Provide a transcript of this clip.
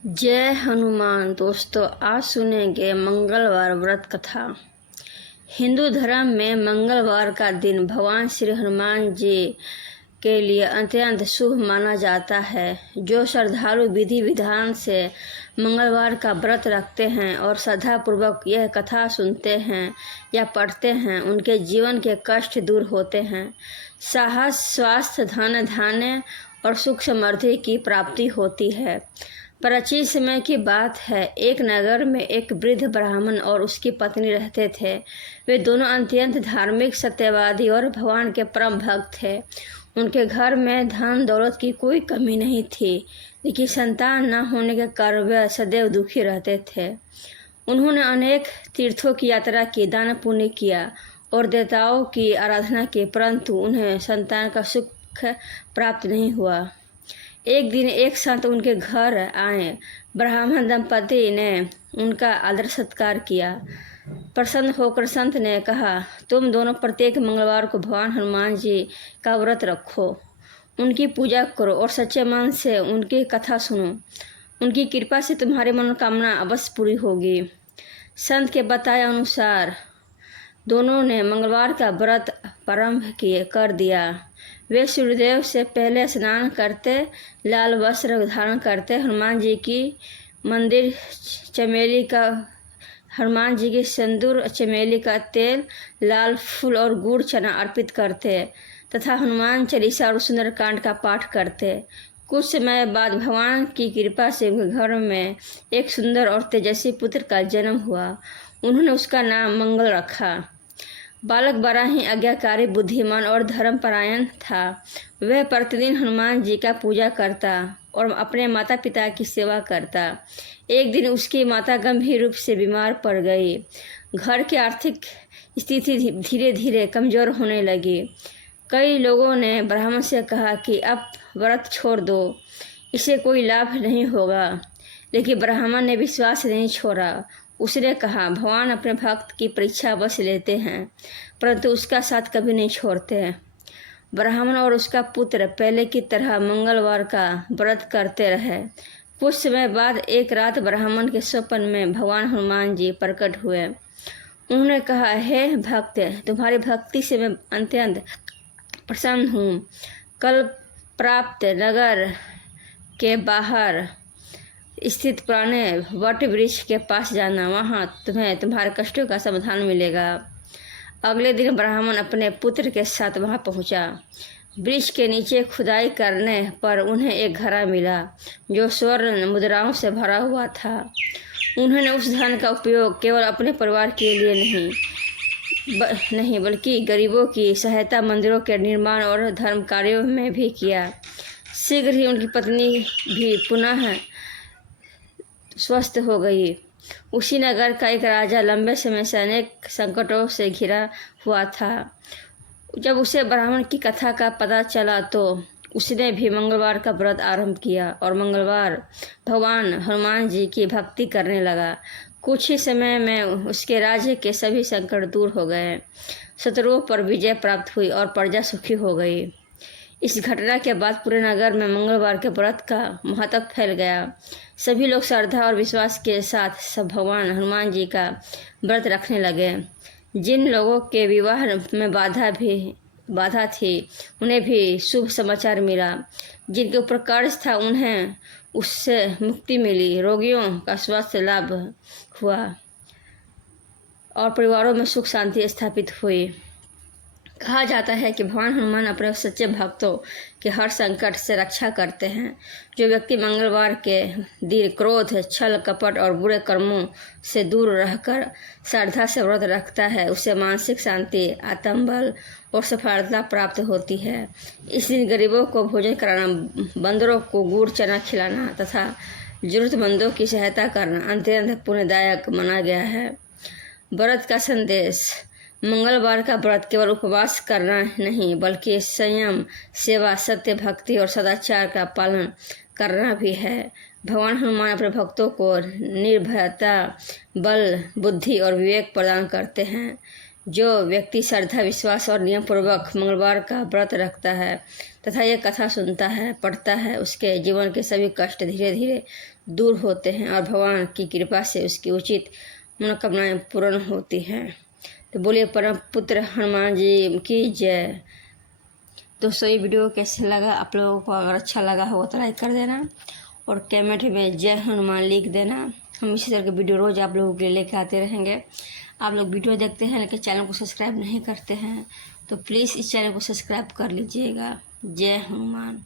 जय हनुमान। दोस्तों, आज सुनेंगे मंगलवार व्रत कथा। हिंदू धर्म में मंगलवार का दिन भगवान श्री हनुमान जी के लिए अत्यंत शुभ माना जाता है। जो श्रद्धालु विधि विधान से मंगलवार का व्रत रखते हैं और श्रद्धापूर्वक यह कथा सुनते हैं या पढ़ते हैं, उनके जीवन के कष्ट दूर होते हैं। साहस, स्वास्थ्य, धन धान्य और सुख समृद्धि की प्राप्ति होती है। प्राचीन समय की बात है। एक नगर में एक वृद्ध ब्राह्मण और उसकी पत्नी रहते थे। वे दोनों अत्यंत धार्मिक, सत्यवादी और भगवान के परम भक्त थे। उनके घर में धन दौलत की कोई कमी नहीं थी, लेकिन संतान न होने के कारण वे सदैव दुखी रहते थे। उन्होंने अनेक तीर्थों की यात्रा की, दान पुण्य किया और देवताओं की आराधना की, परंतु उन्हें संतान का सुख प्राप्त नहीं हुआ। एक दिन एक संत उनके घर आए। ब्राह्मण दंपति ने उनका आदर सत्कार किया। प्रसन्न होकर संत ने कहा, तुम दोनों प्रत्येक मंगलवार को भगवान हनुमान जी का व्रत रखो, उनकी पूजा करो और सच्चे मन से उनकी कथा सुनो। उनकी कृपा से तुम्हारी मनोकामना अवश्य पूरी होगी। संत के बताए अनुसार दोनों ने मंगलवार का व्रत प्रारंभ कर दिया। वे सूर्योदय से पहले स्नान करते, लाल वस्त्र धारण करते, हनुमान जी की सिंदूर, चमेली का तेल, लाल फूल और गुड़ चना अर्पित करते तथा हनुमान चालीसा और सुंदरकांड का पाठ करते। कुछ समय बाद भगवान की कृपा से उनके घर में एक सुंदर और तेजस्वी पुत्र का जन्म हुआ। उन्होंने उसका नाम मंगल रखा। बालक बड़ा ही आज्ञाकारी, बुद्धिमान और धर्मपरायण था। वह प्रतिदिन हनुमान जी का पूजा करता और अपने माता पिता की सेवा करता। एक दिन उसकी माता गंभीर रूप से बीमार पड़ गई। घर की आर्थिक स्थिति धीरे धीरे कमजोर होने लगी। कई लोगों ने ब्राह्मण से कहा कि अब व्रत छोड़ दो, इससे कोई लाभ नहीं होगा, लेकिन ब्राह्मण ने विश्वास नहीं छोड़ा। उसने कहा, भगवान अपने भक्त की परीक्षा अवश्य लेते हैं, परंतु उसका साथ कभी नहीं छोड़ते। ब्राह्मण और उसका पुत्र पहले की तरह मंगलवार का व्रत करते रहे। कुछ समय बाद एक रात ब्राह्मण के स्वप्न में भगवान हनुमान जी प्रकट हुए। उन्होंने कहा, हे भक्त, तुम्हारी भक्ति से मैं अत्यंत प्रसन्न हूँ। कल प्राप्त नगर के बाहर स्थित पुराने वट वृक्ष के पास जाना, वहाँ तुम्हें तुम्हारे कष्टों का समाधान मिलेगा। अगले दिन ब्राह्मण अपने पुत्र के साथ वहाँ पहुँचा। वृक्ष के नीचे खुदाई करने पर उन्हें एक घड़ा मिला जो स्वर्ण मुद्राओं से भरा हुआ था। उन्होंने उस धन का उपयोग केवल अपने परिवार के लिए नहीं बल्कि गरीबों की सहायता, मंदिरों के निर्माण और धर्म कार्यों में भी किया। शीघ्र ही उनकी पत्नी भी पुनः स्वस्थ हो गई। उसी नगर का एक राजा लंबे समय से अनेक संकटों से घिरा हुआ था। जब उसे ब्राह्मण की कथा का पता चला तो उसने भी मंगलवार का व्रत आरंभ किया और मंगलवार भगवान हनुमान जी की भक्ति करने लगा। कुछ ही समय में उसके राज्य के सभी संकट दूर हो गए, शत्रुओं पर विजय प्राप्त हुई और प्रजा सुखी हो गई। इस घटना के बाद पूरे नगर में मंगलवार के व्रत का महत्व फैल गया। सभी लोग श्रद्धा और विश्वास के साथ सब भगवान हनुमान जी का व्रत रखने लगे। जिन लोगों के विवाह में बाधा थी, उन्हें भी शुभ समाचार मिला। जिनके ऊपर कर्ज था, उन्हें उससे मुक्ति मिली। रोगियों का स्वास्थ्य लाभ हुआ और परिवारों में सुख शांति स्थापित हुई। कहा जाता है कि भगवान हनुमान अपने सच्चे भक्तों के हर संकट से रक्षा करते हैं। जो व्यक्ति मंगलवार के दिन क्रोध, छल, कपट और बुरे कर्मों से दूर रहकर श्रद्धा से व्रत रखता है, उसे मानसिक शांति, आत्मबल और सफलता प्राप्त होती है। इस दिन गरीबों को भोजन कराना, बंदरों को गुड़ चना खिलाना तथा जरूरतमंदों की सहायता करना अत्यंत पुण्यदायक माना गया है। व्रत का संदेश। मंगलवार का व्रत केवल उपवास करना नहीं, बल्कि संयम, सेवा, सत्य, भक्ति और सदाचार का पालन करना भी है। भगवान हनुमान अपने भक्तों को निर्भयता, बल, बुद्धि और विवेक प्रदान करते हैं। जो व्यक्ति श्रद्धा, विश्वास और नियम पूर्वक मंगलवार का व्रत रखता है तथा ये कथा सुनता है, पढ़ता है, उसके जीवन के सभी कष्ट धीरे धीरे दूर होते हैं और भगवान की कृपा से उसकी उचित मनोकामनाएं पूर्ण होती हैं। तो बोलिए परम पुत्र हनुमान जी की जय। दोस्तों, ये वीडियो कैसे लगा? आप लोगों को अगर अच्छा लगा हो तो लाइक कर देना और कमेंट में जय हनुमान लिख देना। हम इसी तरह के वीडियो रोज़ आप लोगों के लिए लेके आते रहेंगे। आप लोग वीडियो देखते हैं लेकिन चैनल को सब्सक्राइब नहीं करते हैं तो प्लीज़ इस चैनल को सब्सक्राइब कर लीजिएगा। जय हनुमान।